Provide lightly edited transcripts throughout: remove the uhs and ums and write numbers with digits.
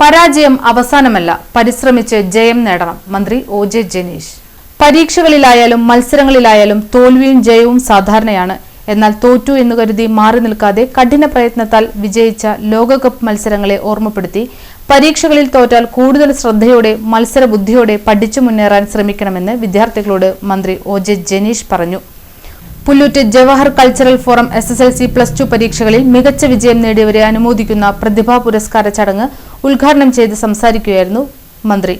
പരാജയം അവസാനമല്ല, പരിശ്രമിച്ച് ജയം നേടണം. മന്ത്രി ഒ.ജെ. ജനീഷ്. പരീക്ഷകളിലായാലും മത്സരങ്ങളിലായാലും തോൽവിയും ജയവും സാധാരണയാണ്. എന്നാൽ തോറ്റു എന്ന് കരുതി മാറി നിൽക്കാതെ കഠിന പ്രയത്നത്താൽ വിജയിച്ച ലോകകപ്പ് മത്സരങ്ങളെ ഓർമ്മപ്പെടുത്തി പരീക്ഷകളിൽ തോറ്റാൽ കൂടുതൽ ശ്രദ്ധയോടെ മത്സരബുദ്ധിയോടെ പഠിച്ചു മുന്നേറാൻ ശ്രമിക്കണമെന്ന് വിദ്യാർത്ഥികളോട് മന്ത്രി ഒ.ജെ. ജനീഷ് പറഞ്ഞു. Pullut Jawahar cultural forum SSLC+2 പരീക്ഷകളിൽ മികച്ച വിജയം നേടിയവരെ അനുമോദിക്കുന്ന പ്രതിഭാ പുരസ്കാര ചടങ്ങ് ഉദ്ഘാടനം ചെയ്ത് സംസാരിക്കുകയായിരുന്നു മന്ത്രി.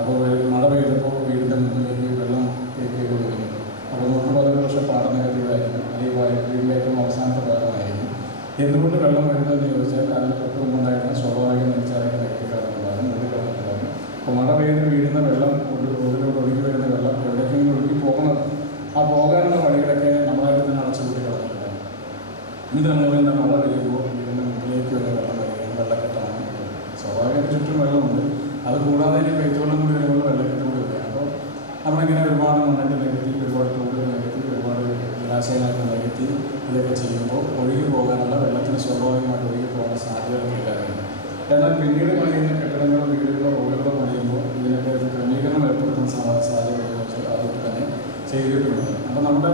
അപ്പോൾ മഴ പെയ്തപ്പോൾ വീടിൻ്റെ മുന്നിലേക്ക് വെള്ളം കയറ്റി കൊടുക്കുന്നു. അപ്പോൾ 110 വർഷം പാഠനഗതികളായിരിക്കും, അല്ലെങ്കിൽ വീടിൻ്റെ ഏറ്റവും അവസാനത്തെ ഭാഗമായിരിക്കും. എന്തുകൊണ്ട് വെള്ളം വരുന്നതെന്ന് ചോദിച്ചാൽ അതിന് തൊട്ട് മുമ്പുണ്ടായിരുന്ന സ്വാഭാവിക നെൽച്ചാലൊക്കെ കയറ്റിക്കാറുണ്ടാകും, മുന്നിട്ടുണ്ടാകും. അപ്പോൾ മഴ പെയ്ത് വീഴുന്ന വെള്ളം റോഡിലൂടെ ഒഴുകി വരുന്ന വെള്ളം എവിടേക്കെങ്കിലും ഒഴുകി പോകണം. ആ പോകാനുള്ള വഴികളൊക്കെ നമ്മളായിട്ട് തന്നെ അടച്ചുകൂട്ടി കളഞ്ഞിട്ടുണ്ടാകും. ഇത് നമ്മൾ പറയുന്ന മഴ പെയ്യുമ്പോൾ വീടിൻ്റെ മുന്നിലേക്ക് വരുന്ന വെള്ളം വരികയാണ്, വെള്ളക്കെട്ടാണ്. സ്വാഭാവികമായിട്ട് ചുറ്റും വെള്ളമുണ്ട്. അത് കൂടാതെ തന്നെ പെയ്ത്തോളം കൂടി വരുമ്പോൾ വെള്ളക്കെട്ട് കൂടി വരിക. അപ്പോൾ നമ്മളിങ്ങനെ ഒരുപാട് മണ്ണിട്ട് നികത്തി, ഒരുപാട് തോടുകൾ നികത്തി, ഒരുപാട് ജലാശയങ്ങളൊക്കെ നികത്തി ഇതൊക്കെ ചെയ്യുമ്പോൾ ഒഴുകി പോകാനുള്ള വെള്ളത്തിന് സ്വാഭാവികമായിട്ട് ഒഴുകി പോകാനുള്ള സാധ്യതകളൊക്കെ ഇല്ലായിരുന്നു. എന്നാൽ പിന്നീട് പണിയുന്ന കെട്ടിടങ്ങളോ വീടുകളോ റോഡുകളോ പണിയുമ്പോൾ ഇതിനൊക്കെ ക്രമീകരണം ഏർപ്പെടുത്തുന്ന സാധ്യതകളെ കുറിച്ച് അതൊക്കെ തന്നെ ചെയ്തിട്ടുണ്ട്. അപ്പോൾ നമ്മുടെ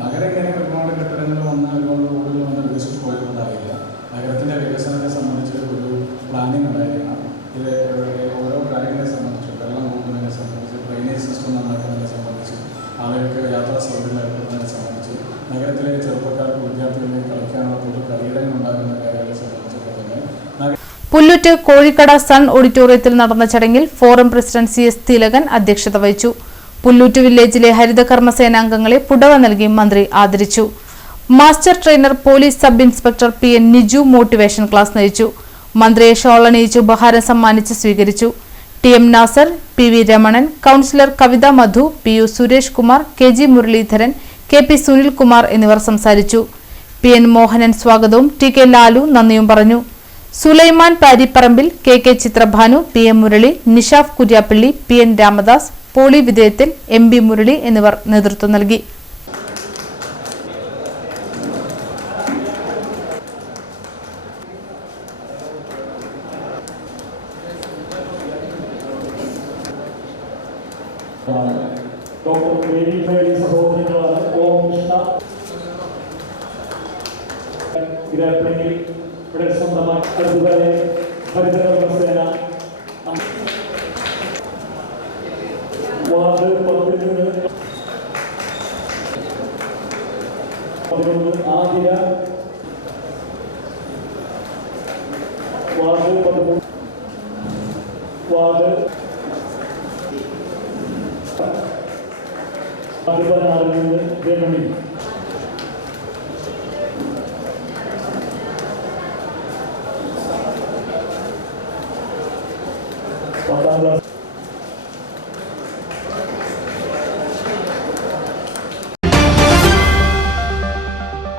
നഗരം ഇങ്ങനെ ഒരുപാട് കെട്ടിടങ്ങൾ വന്ന് ഒരുപാട് റോഡുകൾ വന്ന് വികസിച്ച് പോയതുകൊണ്ടായില്ല. നഗരത്തിൻ്റെ വികസനത്തെ സംബന്ധിച്ച് ഒരു പ്ലാനിങ് ഉണ്ടായിരിക്കണം. ഇത് ഓരോ കാര്യങ്ങളെ സംബന്ധിച്ച്, വെള്ളം പോകുന്നതിനെ സംബന്ധിച്ച്, ഡ്രെയിനേജ് സിസ്റ്റം നന്നാക്കുന്നതിനെ സംബന്ധിച്ച്, ആളുകൾക്ക് യാത്രാ സൗകര്യം ഏർപ്പെടുന്നതിനെ സംബന്ധിച്ച്, നഗരത്തിലെ ചെറുപ്പക്കാർക്ക് വിദ്യാർത്ഥികളെ കളിക്കാനുള്ള പൊതു കളിയിടങ്ങൾ ഉണ്ടാകുന്ന കാര്യങ്ങളെ സംബന്ധിച്ചൊക്കെ തന്നെ. പുല്ലൂറ്റ് കോഴിക്കട സൺ ഓഡിറ്റോറിയത്തിൽ നടന്ന ചടങ്ങിൽ ഫോറം പ്രസിഡന്റ് CS തിലകൻ അധ്യക്ഷത വഹിച്ചു. പുല്ലൂറ്റ് വില്ലേജിലെ ഹരിതകർമ്മസേന അംഗങ്ങളെ പുടവ നൽകി മന്ത്രി ആദരിച്ചു. Master trainer police sub inspector PN Niju motivation class നയിച്ചു. മന്ത്രിയെ ഷോൾ അണിയിച്ച് ഉപഹാരം സമ്മാനിച്ച് സ്വീകരിച്ചു. TM Nasar, PV Ramanan, councillor Kavitha Madhu, PU Suresh Kumar, KG Muraleedharan, KP Sunilkumar എന്നിവർ സംസാരിച്ചു. PN മോഹനൻ സ്വാഗതവും TK ലാലു നന്ദിയും പറഞ്ഞു. Sulaiman Parippparambil, KK Chitrabhanu, PM Murali, Nishaf Kuriyappally, PN Ramadas, Poly Vidheyathil, MB Murali എന്നിവർ നേതൃത്വം നൽകി. Wow.